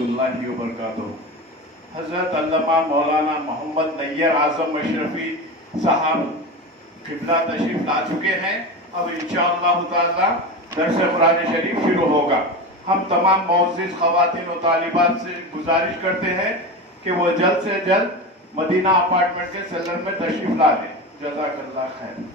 اللہ وبرکاتہ۔ حضرت علامہ مولانا محمد نیر اعظم اشرفی صاحب قبلہ تشریف لا چکے ہیں۔ اب انشاءاللہ تعالی درس قرآن شریف شروع ہوگا۔ ہم تمام معزز خواتین و طالبات سے گزارش کرتے ہیں کہ وہ جلد سے جلد مدینہ اپارٹمنٹ کے سیلر میں تشریف لا لیں۔ جزاک اللہ خیر۔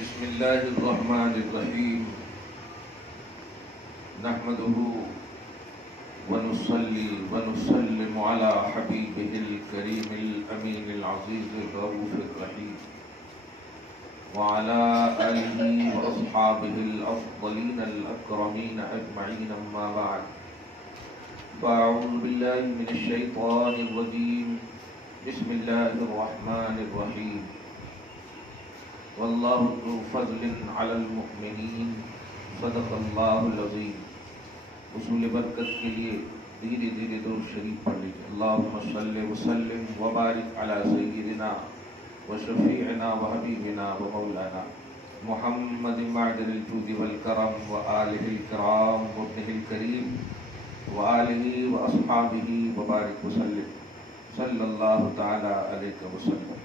بسم اللہ الرحمن الرحیم نحمده ونصلی ونسلم علی حبیبہ الکریم الامین العزیز الرؤوف الرحیم وعلی آلہ واصحابہ الافضلین الاکرمین اجمعین اما بعد فاعوذ باللہ من الشیطان الرجیم بسم اللہ الرحمن الرحیم واللہ ذو فضل علی المؤمنین صدق اللہ العظیم۔ حصول برکت کے لیے دھیرے دھیرے درود شریف پڑھ لیجیے۔ اللہم صلی وسلم وبارک علی سیدنا وشفیعنا وحبیبنا ومولانا محمد معدن الجود والکرم وآلہ الکرام وابنہ الکریم وآلہ واصحابہ وبارک وسلم صلی اللہ تعالی علیہ وسلم۔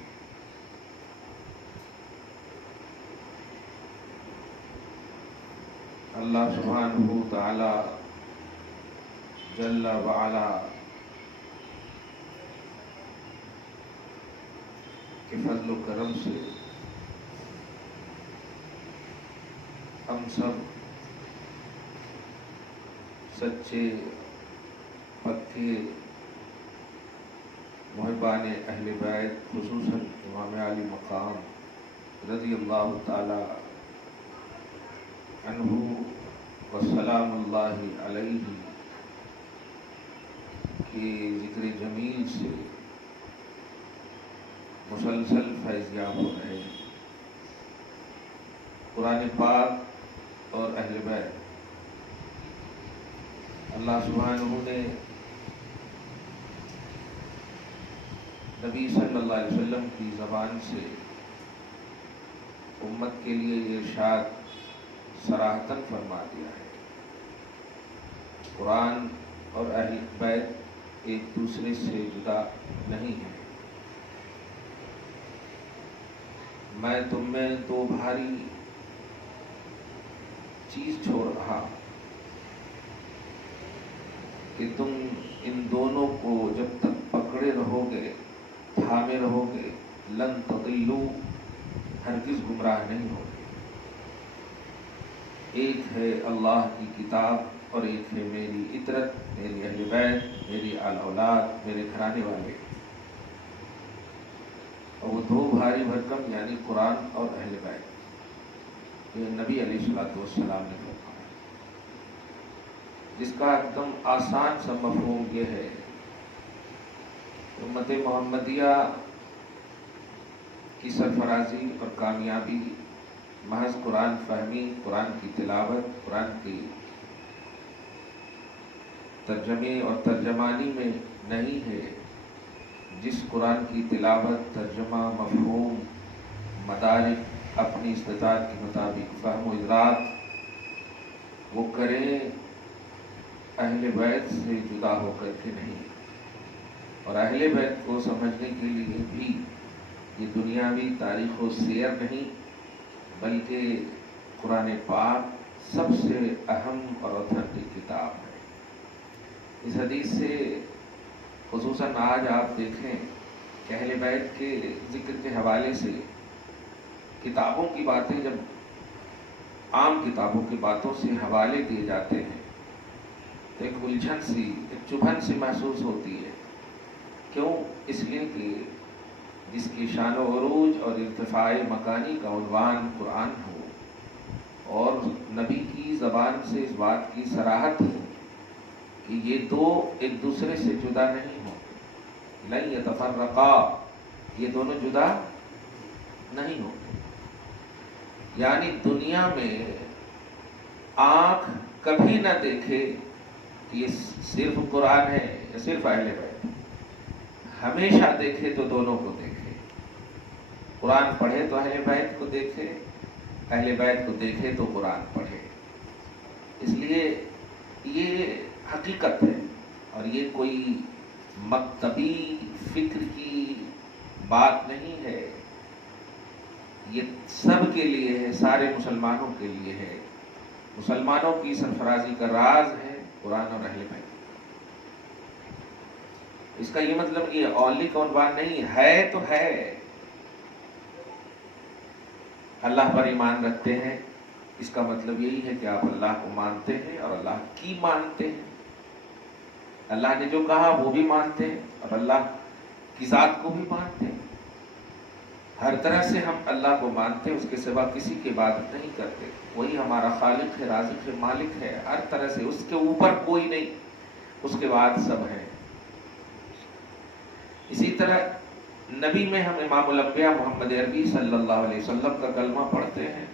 اللہ سبحانہ تعالی جل وعلا کے فضل و کرم سے ہم سب سچے پکے محبان اہل بیت خصوصاً امام علی مقام رضی اللہ تعالی عنہ وسلام اللہ علیہ کے ذکر جمیل سے مسلسل فیضیاب ہو رہے ہیں۔ قرآن پاک اور اہل بیت اللہ سبحانہ نے نبی صلی اللہ علیہ وسلم کی زبان سے امت کے لیے یہ ارشاد صراحتاً فرما دیا ہے۔ قرآن اور اہل بیت ایک دوسرے سے جدا نہیں ہیں۔ میں تم میں دو بھاری چیز چھوڑ رہا کہ تم ان دونوں کو جب تک پکڑے رہو گے، تھامے رہو گے، لن تضلوا، ہرگز گمراہ نہیں ہوگے۔ ایک ہے اللہ کی کتاب اور ایک ہے میری اطرت، میری اہل بیت، میری آل اولاد، میرے گھرانے والے۔ اور وہ دو بھاری بھرکم یعنی قرآن اور اہل بیت، یہ نبی علیہ الصلوۃ والسلام نے فرمایا، جس کا ایک دم آسان سا مفہوم یہ ہے امت محمدیہ کی سرفرازی اور کامیابی محض قرآن فہمی، قرآن کی تلاوت، قرآن کی ترجمے اور ترجمانی میں نہیں ہے۔ جس قرآن کی تلاوت، ترجمہ، مفہوم، مدارک اپنی استطاعت کے مطابق فہم و ادراک وہ کریں اہل بیت سے جدا ہو کر کے نہیں، اور اہل بیت کو سمجھنے کے لیے بھی یہ دنیاوی تاریخ و سیر نہیں بلکہ قرآن پاک سب سے اہم اور اوتھینٹک کتاب ہے۔ اس حدیث سے خصوصاً آج آپ دیکھیں کہ اہل بیت کے ذکر کے حوالے سے کتابوں کی باتیں جب عام کتابوں کی باتوں سے حوالے دیے جاتے ہیں تو ایک الجھن سی، ایک چبھن سی محسوس ہوتی ہے۔ کیوں؟ اس لیے کہ جس کی شان و عروج اور ارتفاع مکانی کا عنوان قرآن ہو، اور نبی کی زبان سے اس بات کی صراحت ہے کہ یہ دو ایک دوسرے سے جدا نہیں ہوتے، لن یتفرقا، یہ دونوں جدا نہیں ہوتے۔ یعنی دنیا میں آنکھ کبھی نہ دیکھے کہ یہ صرف قرآن ہے یا صرف اہل بیت، ہمیشہ دیکھے تو دونوں کو دیکھے، قرآن پڑھے تو اہل بیت کو دیکھے، اہل بیت کو دیکھے تو قرآن پڑھے۔ اس لیے یہ حقیقت ہے، اور یہ کوئی مکتبی فکر کی بات نہیں ہے، یہ سب کے لیے ہے، سارے مسلمانوں کے لیے ہے۔ مسلمانوں کی سرفرازی کا راز ہے قرآن اور اہل بیت۔ اس کا یہ مطلب کہ اونلی کا عنوان نہیں ہے، تو ہے اللہ پر ایمان رکھتے ہیں، اس کا مطلب یہی ہے کہ آپ اللہ کو مانتے ہیں اور اللہ کی مانتے ہیں، اللہ نے جو کہا وہ بھی مانتے ہیں اور اللہ کی ذات کو بھی مانتے ہیں۔ ہر طرح سے ہم اللہ کو مانتے ہیں، اس کے سوا کسی کی عبادت نہیں کرتے، وہی ہمارا خالق ہے، رازق ہے، مالک ہے، ہر طرح سے اس کے اوپر کوئی نہیں، اس کے بعد سب ہے۔ اسی طرح نبی میں ہم امام الانبیاء محمد عربی صلی اللہ علیہ وسلم کا کلمہ پڑھتے ہیں۔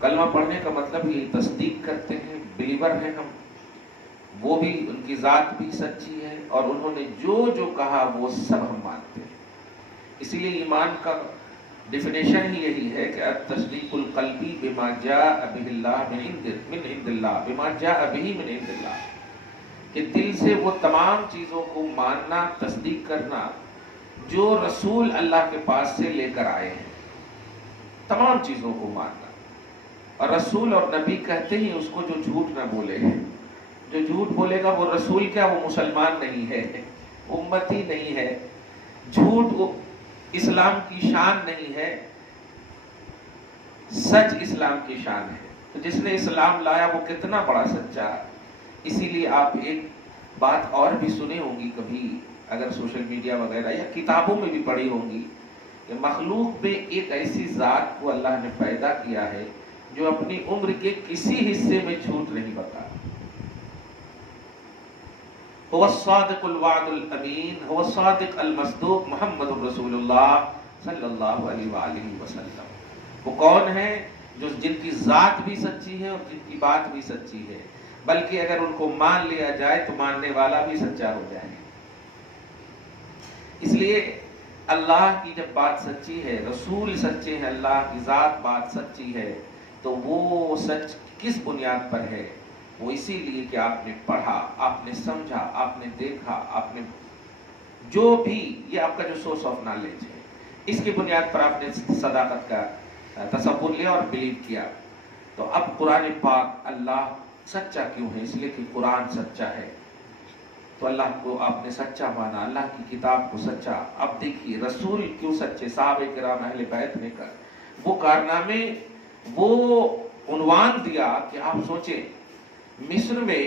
کلمہ پڑھنے کا مطلب یہ تصدیق کرتے ہیں، بلیور ہیں ہم، وہ بھی، ان کی ذات بھی سچی ہے اور انہوں نے جو جو کہا وہ سب ہم مانتے ہیں۔ اسی لیے ایمان کا ڈیفینیشن ہی یہی ہے کہ التصدیق القلبی بما جاء بہ اللہ من عند اللہ، بما جاء بہ من عند اللہ، کہ دل سے وہ تمام چیزوں کو ماننا، تصدیق کرنا جو رسول اللہ کے پاس سے لے کر آئے ہیں، تمام چیزوں کو ماننا۔ اور رسول اور نبی کہتے ہیں اس کو جو جھوٹ نہ بولے، جو جھوٹ بولے گا وہ رسول کیا، وہ مسلمان نہیں ہے، امتی نہیں ہے، جھوٹ اسلام کی شان نہیں ہے، سچ اسلام کی شان ہے۔ تو جس نے اسلام لایا وہ کتنا بڑا سچا ہے۔ اسی لیے آپ ایک بات اور بھی سنے ہوں گی کبھی، اگر سوشل میڈیا وغیرہ یا کتابوں میں بھی پڑھی ہوں گی، کہ مخلوق میں ایک ایسی ذات کو اللہ نے پیدا کیا ہے جو اپنی عمر کے کسی حصے میں جھوٹ نہیں بتا۔ هو الصادق الوعد الامین، هو الصادق المصدوق محمد رسول اللہ صلی اللہ علیہ وآلہ وسلم۔ وہ کون ہے؟ جن کی ذات بھی سچی ہے اور جن کی بات بھی سچی ہے، بلکہ اگر ان کو مان لیا جائے تو ماننے والا بھی سچا ہو جائے۔ اس لیے اللہ کی جب بات سچی ہے، رسول سچے ہیں، اللہ کی ذات بات سچی ہے، تو وہ سچ کس بنیاد پر ہے؟ وہ اسی لیے کہ آپ نے پڑھا، آپ نے سمجھا، آپ نے دیکھا، آپ نے جو بھی، یہ آپ کا جو سورس آف نالج ہے، اس کی بنیاد پر آپ نے صداقت کا تصور لیا اور بلیو کیا۔ تو اب قرآن پاک اللہ سچا کیوں ہے؟ اس لیے کہ قرآن سچا ہے، تو اللہ کو آپ نے سچا مانا، اللہ کی کتاب کو سچا۔ اب دیکھیے رسول کیوں سچے، صحابہ کرام اہل بیت نے کر وہ کارنامے، وہ عنوان دیا کہ آپ سوچیں، مصر میں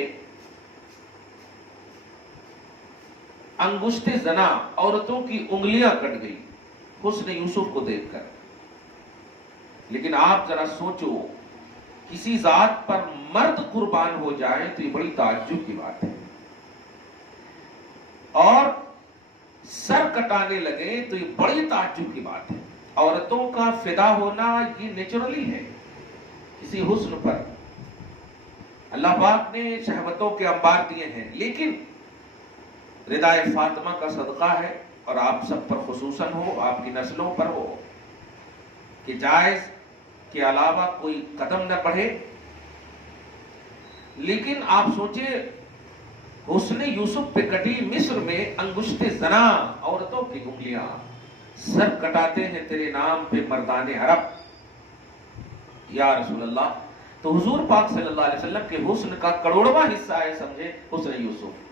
انگشت زنا، عورتوں کی انگلیاں کٹ گئی حسن یوسف کو دیکھ کر، لیکن آپ ذرا سوچو، کسی ذات پر مرد قربان ہو جائے تو یہ بڑی تعجب کی بات ہے، اور سر کٹانے لگے تو یہ بڑی تعجب کی بات ہے۔ عورتوں کا فدا ہونا یہ نیچرلی ہے کسی حسن پر، اللہ پاک نے شہوتوں کے انبار دیے ہیں، لیکن ردائے فاطمہ کا صدقہ ہے، اور آپ سب پر خصوصاً ہو، آپ کی نسلوں پر ہو، کہ جائز کے علاوہ کوئی قدم نہ بڑھے۔ لیکن آپ سوچیں، حسن یوسف پہ کٹی مصر میں انگشت زنا، عورتوں کی انگلیاں، سر کٹاتے ہیں تیرے نام پہ مردان عرب، یا رسول اللہ۔ تو حضور پاک صلی اللہ علیہ وسلم کے حسن کا کروڑواں حصہ ہے، سمجھے، حسن یوسف،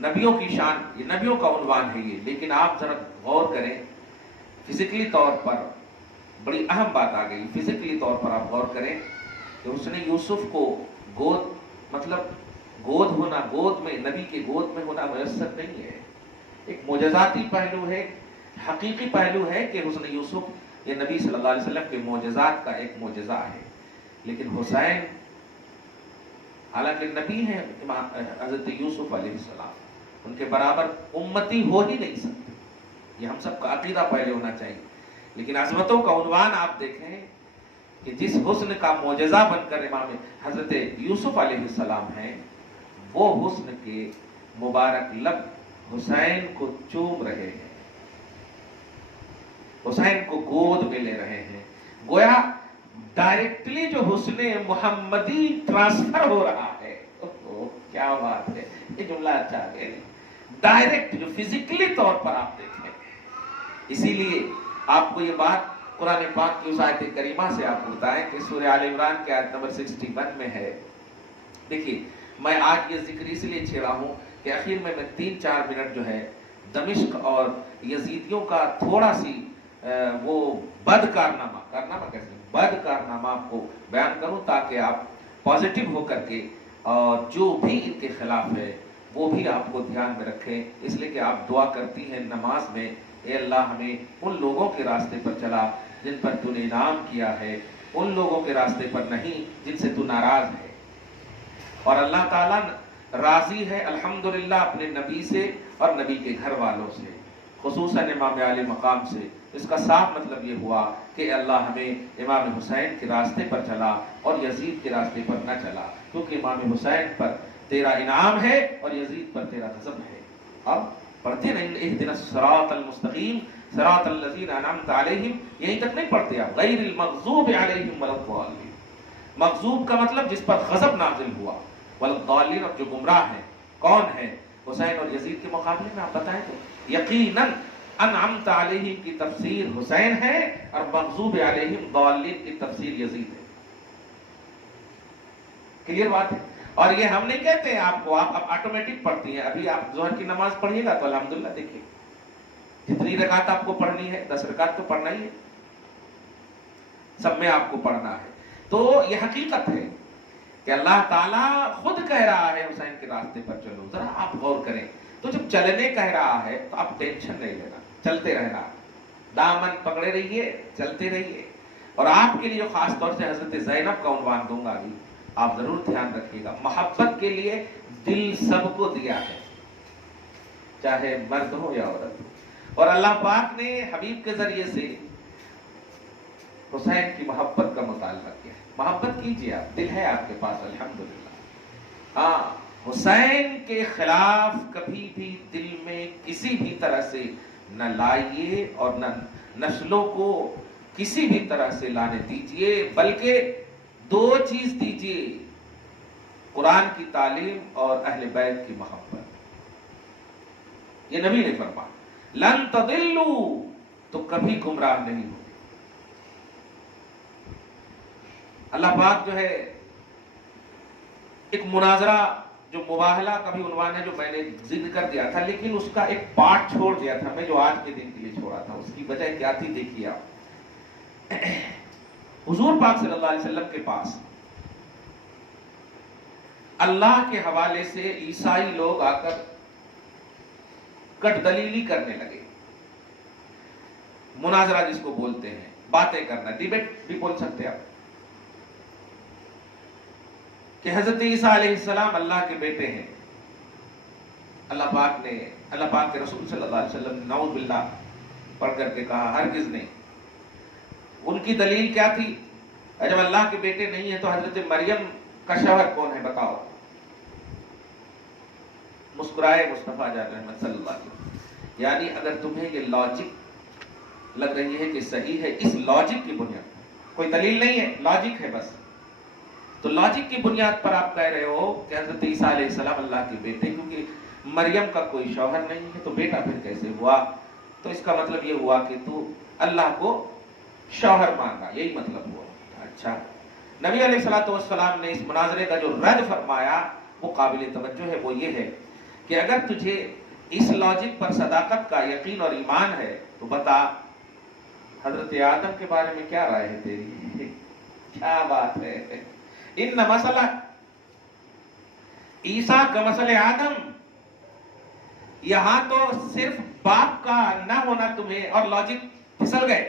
نبیوں کی شان، یہ نبیوں کا عنوان ہے یہ۔ لیکن آپ ذرا غور کریں، فزیکلی طور پر بڑی اہم بات آ گئی، فزیکلی طور پر آپ غور کریں کہ حسن یوسف کو گود، مطلب گود ہونا، گود میں، نبی کے گود میں ہونا میسر نہیں ہے، ایک معجزاتی پہلو ہے، حقیقی پہلو ہے کہ حسن یوسف یہ نبی صلی اللہ علیہ وسلم کے معجزات کا ایک معجزہ ہے. لیکن حسین حالانکہ نبی ہیں، حضرت یوسف علیہ السلام، ان کے برابر امتی ہو ہی نہیں سکتے. یہ ہم سب کا عقیدہ پہلے ہونا چاہیے. لیکن عظمتوں کا عنوان آپ دیکھیں کہ جس حسن کا معجزہ بن کر امام حضرت یوسف علیہ السلام ہیں، وہ حسن کے مبارک لب حسین کو چوم رہے ہیں، حسین کو گود میں لے رہے ہیں. گویا ڈائریکٹلی جو حسن محمدی ٹرانسفر ہو رہا ہے. کیا بات ہے، یہ جملہ اچھا ہے. ڈائریکٹ جو فزیکلی طور پر آپ دیکھیں. اسی لیے آپ کو یہ بات قرآن پاک کی اس آیت کریمہ سے آپ بتائیں کہ سورہ آل عمران کی آیت نمبر 61 میں ہے. دیکھیے میں آج یہ ذکر اس لیے چھیڑا ہوں کہ اخیر میں 3-4 منٹ جو ہے دمشق اور یزیدیوں کا تھوڑا سی وہ بد کارنامہ آپ کو بیان کروں، تاکہ آپ پازیٹیو ہو کر کے اور جو بھی ان کے خلاف ہے وہ بھی آپ کو دھیان میں رکھیں. اس لیے کہ آپ دعا کرتی ہیں نماز میں، اے اللہ ہمیں ان لوگوں کے راستے پر چلا جن پر تو نے انعام کیا ہے، ان لوگوں کے راستے پر نہیں جن سے تو ناراض ہے. اور اللہ تعالیٰ راضی ہے الحمدللہ اپنے نبی سے اور نبی کے گھر والوں سے، خصوصاً امام عالی مقام سے. اس کا صاف مطلب یہ ہوا کہ اللہ ہمیں امام حسین کے راستے پر چلا اور یزید کے راستے پر نہ چلا، کیونکہ امام حسین پر تیرا انعام ہے اور یزید پر تیرا غضب ہے. اب پڑھتے نہیں اہدنا الصراط المستقیم صراط الذین انعمت علیہم، یہیں تک نہیں پڑھتے آپ، غیر المغضوب علیہم ولا الضالین. مغضوب کا مطلب جس پر غضب نازل ہوا، والضالین جو گمراہ ہیں. کون ہے؟ حسین اور یزید کے مقابلے میں آپ بتائیں تو یقیناً انعمت علیہم کی تفسیر حسین ہے اور مغضوب علیہم ضالین کی تفسیر یزید ہے. کلیئر بات ہے. اور یہ ہم نہیں کہتے ہیں آپ کو، آپ آٹومیٹک پڑھتی ہیں. ابھی آپ ظہر کی نماز پڑھیے گا تو الحمدللہ دیکھیے جتنی رکعت آپ کو پڑھنی ہے، 10 رکعت تو پڑھنا ہی ہے، سب میں آپ کو پڑھنا ہے. تو یہ حقیقت ہے کہ اللہ تعالیٰ خود کہہ رہا ہے حسین کے راستے پر چلو. ذرا آپ غور کریں تو جب چلنے کہہ رہا ہے تو آپ ٹینشن نہیں لینا، چلتے رہنا، دامن پکڑے رہیے، چلتے رہیے. اور آپ کے لیے خاص طور سے حضرت زینب کا عنوان دوں گا ابھی، آپ ضرور دھیان رکھیے گا. محبت کے لیے دل سب کو دیا ہے، چاہے مرد ہو یا عورت ہو. اور اللہ پاک نے حبیب کے ذریعے سے حسین کی محبت کا مطالبہ کیا ہے. محبت کیجیے آپ، دل ہے آپ کے پاس الحمدللہ. ہاں، حسین کے خلاف کبھی بھی دل میں کسی بھی طرح سے نہ لائیے اور نہ نسلوں کو کسی بھی طرح سے لانے دیجیے، بلکہ 2 چیز دیجیے، قرآن کی تعلیم اور اہل بیت کی محبت. یہ نبی نے فرمایا لن تضلوا، تو کبھی گمراہ نہیں ہو. اللہ پاک جو ہے ایک مناظرہ جو مباہلہ کا بھی عنوان ہے جو میں نے ذکر کر دیا تھا، لیکن اس کا ایک پارٹ چھوڑ دیا تھا میں جو آج کے دن کے لیے چھوڑا تھا. اس کی وجہ کیا تھی دیکھیے آپ. حضور پاک صلی اللہ علیہ وسلم کے پاس اللہ کے حوالے سے عیسائی لوگ آ کر کٹ دلیلی کرنے لگے. مناظرہ جس کو بولتے ہیں، باتیں کرنا، ڈیبیٹ بھی بول سکتے آپ، کہ حضرت عیسیٰ علیہ السلام اللہ کے بیٹے ہیں. اللہ پاک کے رسول صلی اللہ علیہ وسلم نے نعوذ باللہ پڑھ کر کے کہا ہرگز نہیں. ان کی دلیل کیا تھی؟ جب اللہ کے بیٹے نہیں ہیں تو حضرت مریم کا شوہر کون ہے بتاؤ. مسکرائے مصطفیٰ جان رحمت صلی اللہ علیہ وسلم. یعنی اگر تمہیں یہ لاجک لگ رہی ہے کہ صحیح ہے، اس لاجک کی بنیاد، کوئی دلیل نہیں ہے، لاجک ہے بس، تو لاجک کی بنیاد پر آپ کہہ رہے ہو کہ حضرت عیسیٰ علیہ السلام اللہ کے بیٹے، کیونکہ مریم کا کوئی شوہر نہیں ہے تو بیٹا پھر کیسے ہوا؟ تو اس کا مطلب یہ ہوا کہ تو اللہ کو شوہر مانگا، یہی مطلب ہوا. اچھا، نبی علیہ السلام نے اس مناظرے کا جو رد فرمایا وہ قابل توجہ ہے. وہ یہ ہے کہ اگر تجھے اس لاجک پر صداقت کا یقین اور ایمان ہے تو بتا حضرت آدم کے بارے میں کیا رائے ہے تیری؟ کیا بات ہے. ان مسئلہ عیسیٰ کا مسئلہ آدم، یہاں تو صرف باپ کا نہ ہونا تمہیں اور لاجک پھسل گئے.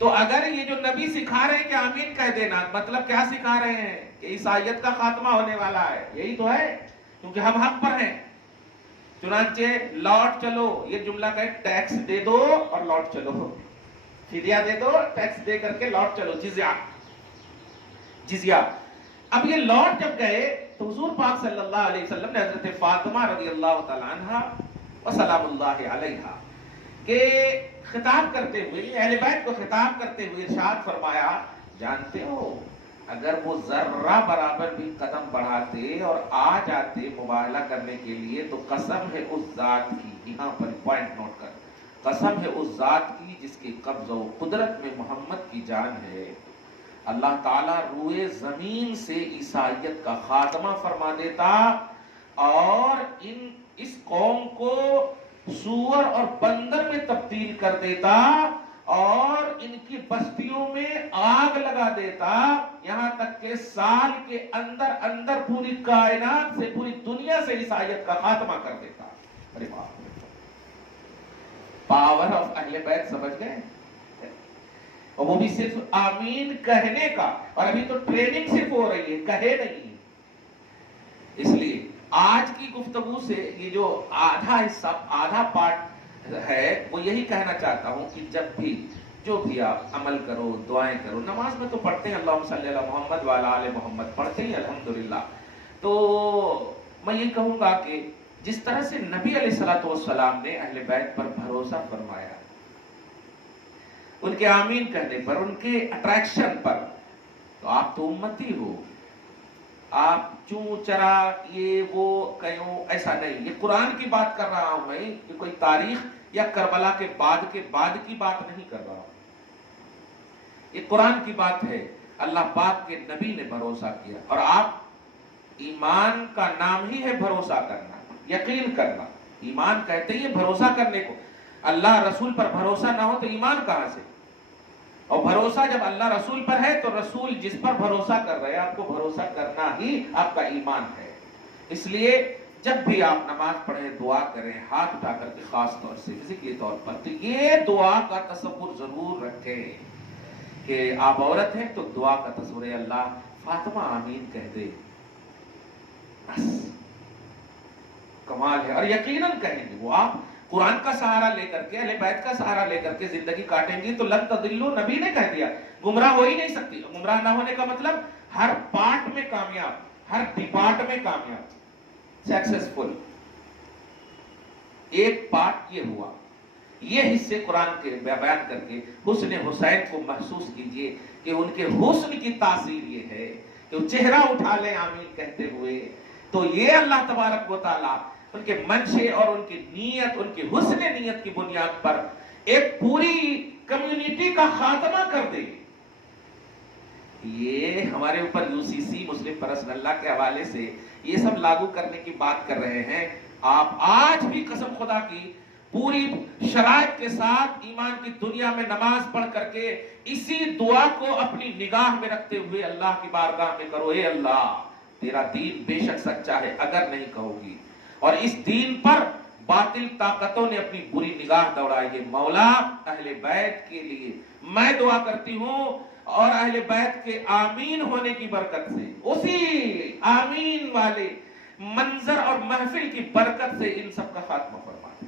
تو اگر یہ جو نبی سکھا رہے ہیں کہ آمین کہہ دینا، مطلب کیا سکھا رہے ہیں؟ کہ عیسائیت کا خاتمہ ہونے والا ہے، یہی تو ہے، کیونکہ ہم حق پر ہیں۔ چنانچہ لوٹ چلو، یہ جملہ کہ ٹیکس دے دو اور لوٹ چلو، فدیہ دے دو، ٹیکس دے کر کے لوٹ چلو، جزیہ۔ اب یہ لوٹ جب گئے تو حضور پاک صلی اللہ علیہ وسلم نے حضرت فاطمہ رضی اللہ تعالی عنہ و سلام اللہ علیہا کہ خطاب کرتے ہوئے، اہل بیت کو خطاب کرتے ہوئے ارشاد فرمایا، جانتے ہو اگر وہ ذرہ برابر بھی قدم بڑھاتے اور آ جاتے مباہلہ کرنے کے لیے تو قسم ہے اس ذات کی، یہاں پر پوائنٹ نوٹ کر، قسم ہے اس ذات کی جس کے قبضہ و قدرت میں محمد کی جان ہے، اللہ تعالیٰ روئے زمین سے عیسائیت کا خاتمہ فرما دیتا اور اس قوم کو سور اور بندر میں تبدیل کر دیتا اور ان کی بستیوں میں آگ لگا دیتا، یہاں تک کہ سال کے اندر اندر پوری کائنات سے، پوری دنیا سے عیسائیت کا خاتمہ کر دیتا۔ ارے باپ رے، پاور آف اہل بیت سمجھ گئے؟ اور وہ بھی صرف آمین کہنے کا، اور ابھی تو ٹریننگ صرف ہو رہی ہے، کہے نہیں۔ اس لیے آج کی گفتگو سے یہ جو آدھا حصہ، آدھا پارٹ ہے، وہ یہی کہنا چاہتا ہوں کہ جب بھی جو بھی آپ عمل کرو، دعائیں کرو، نماز میں تو پڑھتے ہیں اللہم صلی علی محمد وعلی آل محمد پڑھتے ہیں الحمدللہ، تو میں یہ کہوں گا کہ جس طرح سے نبی علیہ الصلوۃ والسلام نے اہل بیت پر بھروسہ فرمایا، ان کے آمین کہنے پر، ان کے اٹریکشن پر، تو آپ تو امتی ہو، آپ چوں چرا یہ وہ کہوں، ایسا نہیں۔ یہ قرآن کی بات کر رہا ہوں میں، یہ کوئی تاریخ یا کربلا کے بعد کی بات نہیں کر رہا ہوں، یہ قرآن کی بات ہے۔ اللہ پاک کے نبی نے بھروسہ کیا، اور آپ، ایمان کا نام ہی ہے بھروسہ کرنا، یقین کرنا۔ ایمان کہتے ہیں بھروسہ کرنے کو، اللہ رسول پر بھروسہ نہ ہو تو ایمان کہاں سے؟ اور بھروسہ جب اللہ رسول پر ہے تو رسول جس پر بھروسہ کر رہے ہیں آپ کو بھروسہ کرنا ہی آپ کا ایمان ہے۔ اس لیے جب بھی آپ نماز پڑھیں، دعا کریں، ہاتھ اٹھا کر کے، خاص طور سے فزیکلی طور پر، تو یہ دعا کا تصور ضرور رکھیں کہ آپ عورت ہیں تو دعا کا تصور ہے اللہ فاطمہ آمین کہہ دے، بس کمال ہے۔ اور یقیناً کہیں گے وہ، آپ قرآن کا سہارا لے کر کے، اہل بیت کا سہارا لے کر کے زندگی کاٹیں گی تو لن تضلوا، نبی نے کہہ دیا، گمراہ ہو ہی نہیں سکتی۔ گمراہ نہ ہونے کا مطلب ہر پارٹ میں کامیاب، ہر ڈپارٹ میں کامیاب، سکسیسفل۔ ایک پارٹ یہ ہوا، یہ حصے قرآن کے بیان کر کے حسن حسین کو محسوس کیجئے کہ ان کے حسن کی تاثیر یہ ہے کہ وہ چہرہ اٹھا لیں آمین کہتے ہوئے، تو یہ اللہ تبارک و تعالیٰ ان کے منشے اور ان کی نیت، ان کی حسن نیت کی بنیاد پر ایک پوری کمیونٹی کا خاتمہ کر دے۔ یہ ہمارے اوپر UCC مسلم پرسنل لاء کے حوالے سے یہ سب لاگو کرنے کی بات کر رہے ہیں۔ آپ آج بھی قسم خدا کی پوری شرائط کے ساتھ ایمان کی دنیا میں نماز پڑھ کر کے اسی دعا کو اپنی نگاہ میں رکھتے ہوئے اللہ کی بارگاہ میں کرو، اے اللہ تیرا دین بے شک سچا ہے، اگر نہیں کہو گی، اور اس دین پر باطل طاقتوں نے اپنی بری نگاہ دوڑائی ہے۔ مولا اہل بیت کے لیے میں دعا کرتی ہوں، اور اہل بیت کے آمین ہونے کی برکت سے، اسی آمین والے منظر اور محفل کی برکت سے ان سب کا خاتمہ فرما دے،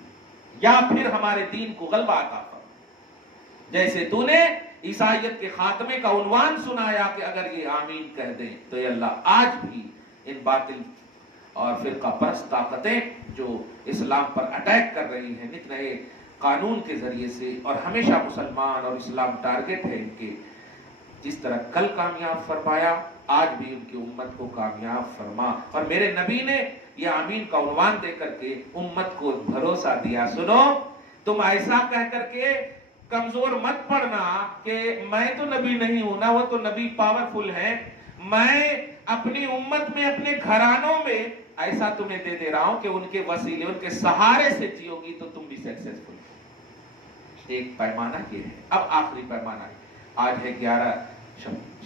یا پھر ہمارے دین کو غلبہ عطا فرما، جیسے تو نے عیسائیت کے خاتمے کا عنوان سنایا کہ اگر یہ آمین کہہ دیں تو اے اللہ آج بھی ان باطل اور فرقہ پرست طاقتیں جو اسلام پر اٹیک کر رہی ہیں نت نئے قانون کے ذریعے سے، اور ہمیشہ مسلمان اور اسلام ٹارگٹ ہے ان کے، جس طرح کل کامیاب فرمایا آج بھی ان کی امت کو کامیاب فرما۔ اور میرے نبی نے یہ آمین کا عنوان دے کر کے امت کو بھروسہ دیا، سنو تم ایسا کہہ کر کے کمزور مت پڑنا کہ میں تو نبی نہیں ہوں نا، وہ تو نبی پاورفل ہیں، میں اپنی امت میں، اپنے گھرانوں میں ایسا تمہیں دے دے رہا ہوں کہ ان کے وسیلے، ان کے سہارے سے جیو گی تو تم بھی سکسیسفل ہو۔ ایک پیمانہ یہ ہے۔ اب آخری پیمانہ ہے، آج ہے 11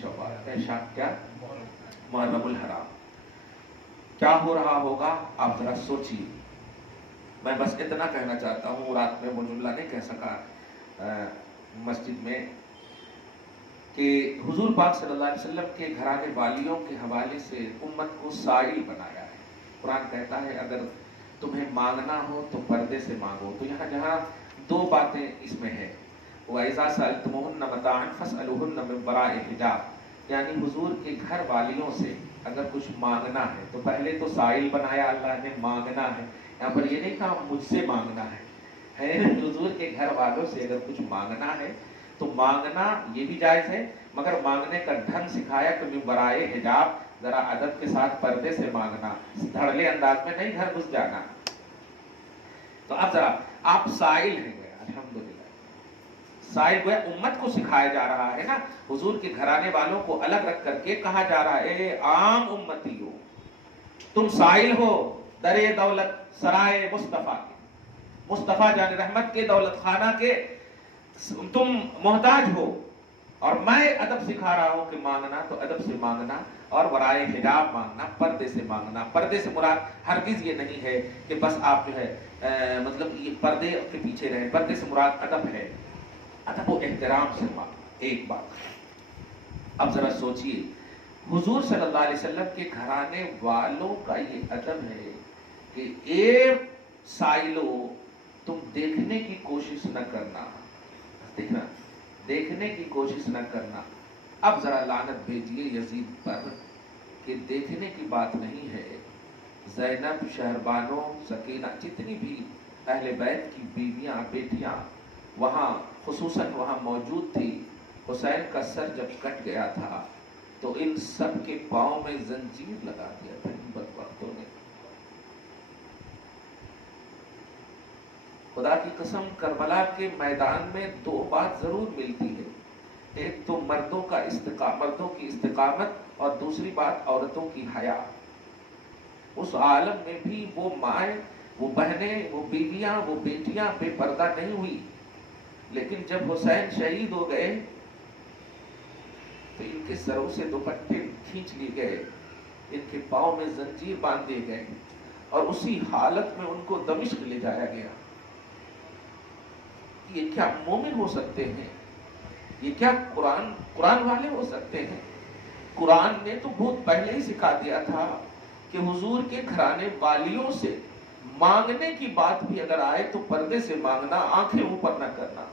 شوال، کیا محرم الحرام، کیا ہو رہا ہوگا آپ ذرا سوچیے۔ میں بس اتنا کہنا چاہتا ہوں، رات میں وہ جملہ نہیں کہہ سکا مسجد میں کہ حضور پاک صلی اللہ علیہ وسلم کے گھرانے والیوں کے حوالے سے امت کو سائل بنایا ہے۔ قرآن کہتا ہے اگر تمہیں مانگنا ہو تو پردے سے مانگو، تو یہاں جہاں دو باتیں اس میں ہے، وَإِذَا سَأَلْتُمُوهُنَّ مَتَاعًا فَاسْأَلُوهُنَّ مِن وَرَاءِ حِجَابٍ، یعنی حضور کے گھر والیوں سے اگر کچھ مانگنا ہے تو پہلے تو سائل بنایا اللہ نے، مانگنا ہے، یہاں پر یہ نہیں کہا مجھ سے مانگنا ہے، حضور کے گھر والوں سے اگر کچھ مانگنا ہے تو مانگنا یہ بھی جائز ہے، مگر مانگنے کا ڈھنگ سکھایا کہ من ورائے حجاب، ذرا ادب کے ساتھ پردے سے مانگنا، دھڑلے انداز میں نہیں گھر گھس جانا۔ تو اب ذرا آپ سائل ہیں گویا، الحمدللہ سائل گویا امت کو سکھایا جا رہا ہے نا، حضور کے گھرانے والوں کو الگ رکھ کر کے کہا جا رہا ہے اے عام امتی ہو، تم سائل ہو در دولت سرائے مصطفیٰ کے، مصطفیٰ جان رحمت کے دولت خانہ کے تم محتاج ہو، اور میں ادب سکھا رہا ہوں کہ مانگنا تو ادب سے مانگنا، اور ورائے حجاب مانگنا، پردے سے مانگنا۔ پردے سے مراد ہرگز یہ نہیں ہے کہ بس آپ جو ہے مطلب یہ پردے کے پیچھے رہیں، پردے سے مراد ادب ہے، ادب و احترام سے مانگنا۔ ایک بات اب ذرا سوچئے، حضور صلی اللہ علیہ وسلم کے گھرانے والوں کا یہ ادب ہے کہ ایک سائلو تم دیکھنے کی کوشش نہ کرنا، دیکھنا دیکھنے کی کوشش نہ کرنا۔ اب ذرا لعنت بھیجیے یزید پر کہ دیکھنے کی بات نہیں ہے، زینب، شہربانو، سکینہ، جتنی بھی اہل بیت کی بیویاں بیٹیاں وہاں خصوصاً وہاں موجود تھی، حسین کا سر جب کٹ گیا تھا تو ان سب کے پاؤں میں زنجیر لگا دیا تھا ان بدبختوں نے۔ خدا کی قسم کربلا کے میدان میں دو بات ضرور ملتی ہے، ایک تو مردوں کی استقامت، اور دوسری بات عورتوں کی حیا۔ اس عالم میں بھی وہ مائیں، وہ بہنیں، وہ بیویاں، وہ بیٹیاں بے پردہ نہیں ہوئی، لیکن جب حسین شہید ہو گئے تو ان کے سروں سے دوپٹے کھینچ لیے گئے، ان کے پاؤں میں زنجیر باندھ دیے گئے، اور اسی حالت میں ان کو دمشق لے جایا گیا۔ یہ کیا مومن ہو سکتے ہیں؟ یہ کیا قرآن والے ہو سکتے ہیں؟ قرآن نے تو بہت پہلے ہی سکھا دیا تھا کہ حضور کے گھرانے والیوں سے مانگنے کی بات بھی اگر آئے تو پردے سے مانگنا، آنکھیں اوپر نہ کرنا۔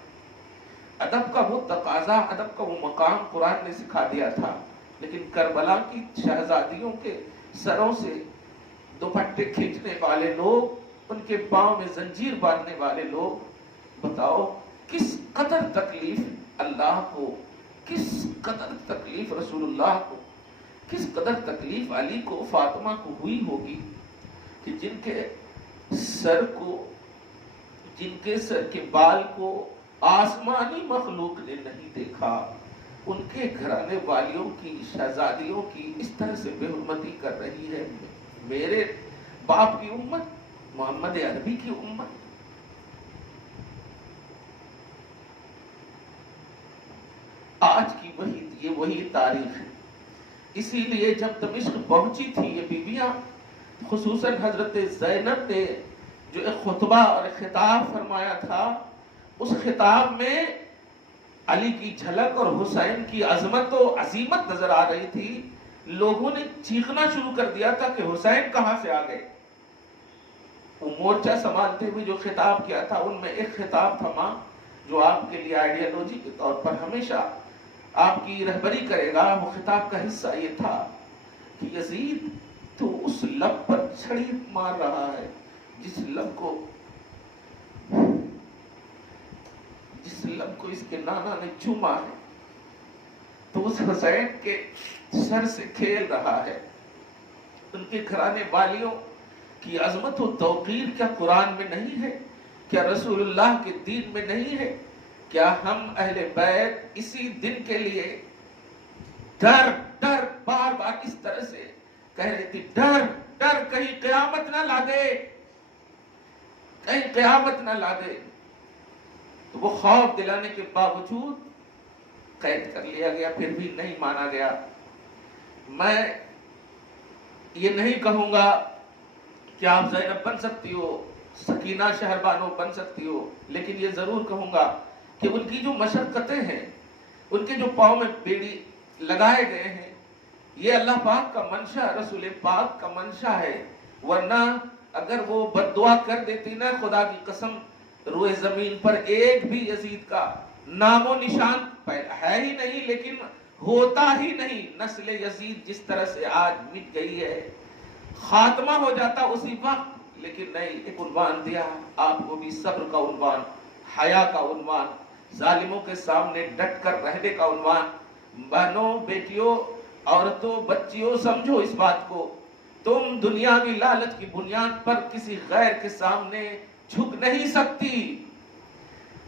ادب کا وہ تقاضا، ادب کا وہ مقام قرآن نے سکھا دیا تھا، لیکن کربلا کی شہزادیوں کے سروں سے دوپٹے کھینچنے والے لوگ، ان کے پاؤں میں زنجیر باندھنے والے لوگ، بتاؤ کس قدر تکلیف اللہ کو، کس قدر تکلیف رسول اللہ کو، کس قدر تکلیف علی کو، فاطمہ کو ہوئی ہوگی کہ جن کے سر کے بال کو آسمانی مخلوق نے نہیں دیکھا، ان کے گھرانے والیوں کی، شہزادیوں کی اس طرح سے بے حرمتی کر رہی ہے میرے باپ کی امت، محمد عربی کی امت۔ آج کی وہی تاریخ ہے۔ اسی لیے جب دمشق پہنچی تھی یہ بیویاں، خصوصاً حضرت زینب نے جو ایک خطبہ اور ایک خطاب فرمایا تھا، اس خطاب میں علی کی جھلک اور حسین کی عظمت و عظیمت نظر آ رہی تھی۔ لوگوں نے چیخنا شروع کر دیا تھا کہ حسین کہاں سے آ گئے۔ وہ مورچہ سنبھالتے ہوئے جو خطاب کیا تھا، ان میں ایک خطاب تھا ماں جو آپ کے لیے آئیڈیالوجی کے طور پر ہمیشہ آپ کی رہبری کرے گا۔ وہ خطاب کا حصہ یہ تھا کہ یزید تو اس لب پر چھڑی مار رہا ہے جس لب کو اس کے نانا نے چوما ہے، تو اس حسین کے سر سے کھیل رہا ہے۔ ان کے گھرانے والیوں کی عظمت و توقیر کیا قرآن میں نہیں ہے؟ کیا رسول اللہ کے دین میں نہیں ہے؟ کیا ہم اہل بیت اسی دن کے لیے ڈر بار بار اس طرح سے کہہ رہے تھے، ڈر کہیں قیامت نہ لا دے، کہیں قیامت نہ لا دے، تو وہ خوف دلانے کے باوجود قید کر لیا گیا، پھر بھی نہیں مانا گیا۔ میں یہ نہیں کہوں گا کہ آپ زینب بن سکتی ہو، سکینہ شہربانو بن سکتی ہو، لیکن یہ ضرور کہوں گا کہ ان کی جو مشقتیں ہیں، ان کے جو پاؤں میں بیڑی لگائے گئے ہیں، یہ اللہ پاک کا منشا، رسول پاک کا منشا ہے، ورنہ اگر وہ بد دعا کر دیتی نا، خدا کی قسم روئے زمین پر ایک بھی یزید کا نام و نشان ہے ہی نہیں، لیکن ہوتا ہی نہیں۔ نسل یزید جس طرح سے آج مٹ گئی ہے، خاتمہ ہو جاتا اسی وقت، لیکن نہیں، ایک عنوان دیا آپ کو بھی، صبر کا عنوان، حیا کا عنوان، ظالموں کے سامنے ڈٹ کر رہنے کا عنوان۔ بہنوں، بیٹیوں، عورتوں، بچیوں، سمجھو اس بات کو، تم دنیاوی لالچ کی بنیاد پر کسی غیر کے سامنے جھک نہیں سکتی،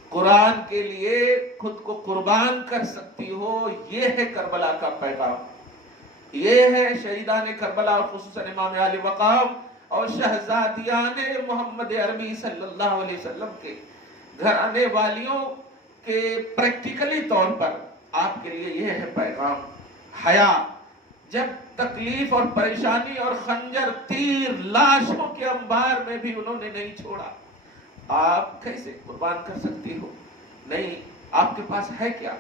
قرآن کے لیے خود کو قربان کر سکتی ہو۔ یہ ہے کربلا کا پیغام، یہ ہے شہیدان کربلا، اور خصوصاً امام علی مقام اور شہزادیان محمد عربی صلی اللہ علیہ وسلم کے گھرانے والیوں کے پریکٹیکلی طور پر آپ کے لیے یہ ہے پیغام، حیا۔ جب تکلیف اور پریشانی اور خنجر تیر لاشوں کے انبار میں بھی انہوں نے نہیں چھوڑا، آپ کیسے قربان کر سکتی ہو؟ نہیں، آپ کے پاس ہے کیا؟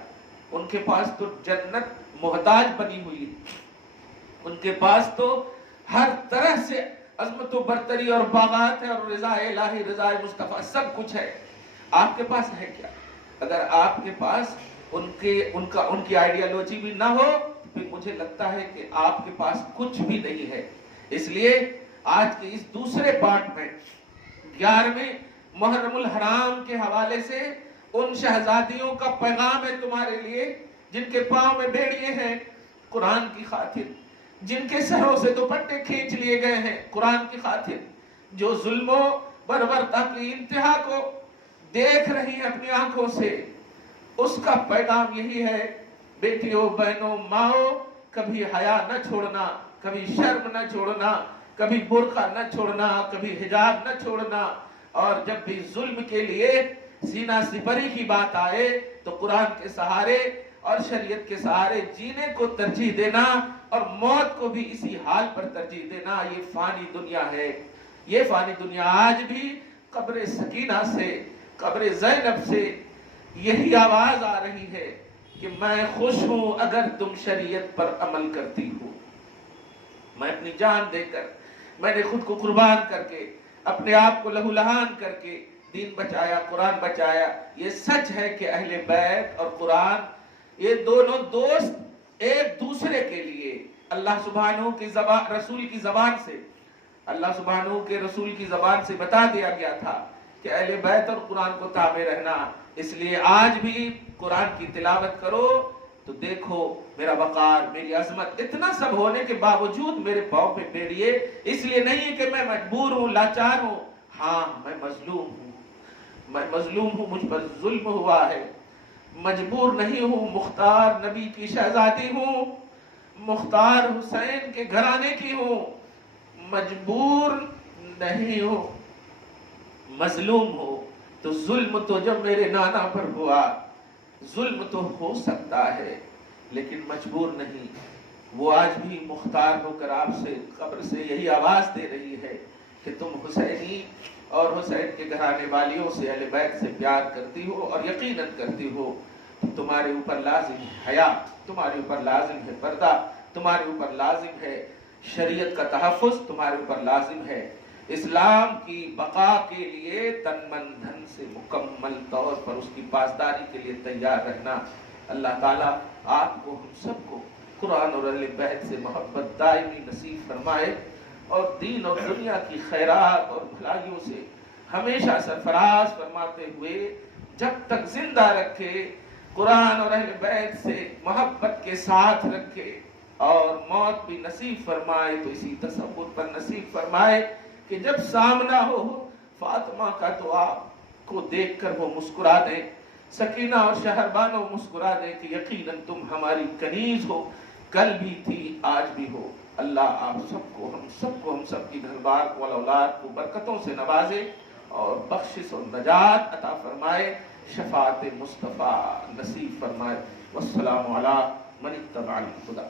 ان کے پاس تو جنت محتاج بنی ہوئی ہے، ان کے پاس تو ہر طرح سے عظمت و برتری اور باغات ہے، اور رضا الہی، رضا مصطفیٰ، سب کچھ ہے۔ آپ کے پاس ہے کیا؟ اگر آپ کے پاس ان کی آئیڈیالوجی بھی نہ ہو، پھر مجھے لگتا ہے کہ آپ کے پاس کچھ بھی نہیں ہے۔ اس لیے آج کے اس دوسرے پارٹ میں 11ویں محرم الحرام کے حوالے سے ان شہزادیوں کا پیغام ہے تمہارے لیے جن کے پاؤں میں بیڑیے ہیں قرآن کی خاطر، جن کے سروں سے دوپٹے کھینچ لیے گئے ہیں قرآن کی خاطر، جو ظلم و بربرتا کی انتہا کو دیکھ رہی ہیں اپنی آنکھوں سے۔ اس کا پیغام یہی ہے، بیٹیوں، بہنوں، ماؤں، کبھی حیا نہ چھوڑنا، کبھی شرم نہ چھوڑنا، کبھی برقع نہ چھوڑنا، کبھی حجاب نہ چھوڑنا، اور جب بھی ظلم کے لیے سینہ سپری کی بات آئے تو قرآن کے سہارے اور شریعت کے سہارے جینے کو ترجیح دینا، اور موت کو بھی اسی حال پر ترجیح دینا۔ یہ فانی دنیا ہے، یہ فانی دنیا آج بھی قبر سکینہ سے، قبر زینب سے یہی آواز آ رہی ہے کہ میں خوش ہوں اگر تم شریعت پر عمل کرتی ہو۔ میں اپنی جان دے کر، میں نے خود کو قربان کر کے، اپنے آپ کو لہو لہان کر کے دین بچایا، قرآن بچایا۔ یہ سچ ہے کہ اہل بیت اور قرآن یہ دونوں دوست ایک دوسرے کے لیے اللہ سبحانہ کی زبان، رسول کی زبان سے، اللہ سبحانہ کے رسول کی زبان سے بتا دیا گیا تھا کہ اہل بیت اور قرآن کو تابع رہنا۔ اس لیے آج بھی قرآن کی تلاوت کرو تو دیکھو میرا وقار، میری عظمت، اتنا سب ہونے کے باوجود میرے پاؤں پہ بیڑیے، اس لیے نہیں کہ میں مجبور ہوں، لاچار ہوں، ہاں میں مظلوم ہوں، میں مظلوم ہوں، مجھ پر ظلم ہوا ہے، مجبور نہیں ہوں، مختار نبی کی شہزادی ہوں، مختار حسین کے گھرانے کی ہوں، مجبور نہیں ہوں، مظلوم ہو۔ تو ظلم تو جب میرے نانا پر ہوا، ظلم تو ہو سکتا ہے لیکن مجبور نہیں۔ وہ آج بھی مختار ہو کر آپ سے قبر سے یہی آواز دے رہی ہے کہ تم حسینی اور حسین کے گھرانے والیوں سے، اہل بیت سے پیار کرتی ہو اور یقیناً کرتی ہو، تو تمہارے اوپر لازم ہے حیا، تمہارے اوپر لازم ہے پردہ، تمہارے اوپر لازم ہے شریعت کا تحفظ، تمہارے اوپر لازم ہے اسلام کی بقا کے لیے تن من دھن سے مکمل طور پر اس کی پاسداری کے لیے تیار رہنا۔ اللہ تعالیٰ آپ کو، ہم سب کو قرآن اور اہل بیت سے محبت دائمی نصیب فرمائے، اور دین اور دنیا کی خیرات اور بھلائیوں سے ہمیشہ سرفراز فرماتے ہوئے جب تک زندہ رکھے، قرآن اور اہل بیت سے محبت کے ساتھ رکھے، اور موت بھی نصیب فرمائے تو اسی تصور پر نصیب فرمائے کہ جب سامنا ہو فاطمہ کا تو آپ کو دیکھ کر وہ مسکرا دے، سکینہ اور شہربانو مسکرا دے کہ یقیناً تم ہماری کنیز ہو، کل بھی تھی آج بھی ہو۔ اللہ آپ سب کو، ہم سب کی گھر بار کو، اولاد کو برکتوں سے نوازے اور بخشش اور نجات عطا فرمائے، شفاعت مصطفیٰ نصیب فرمائے۔ والسلام علی من اتبع الہدی۔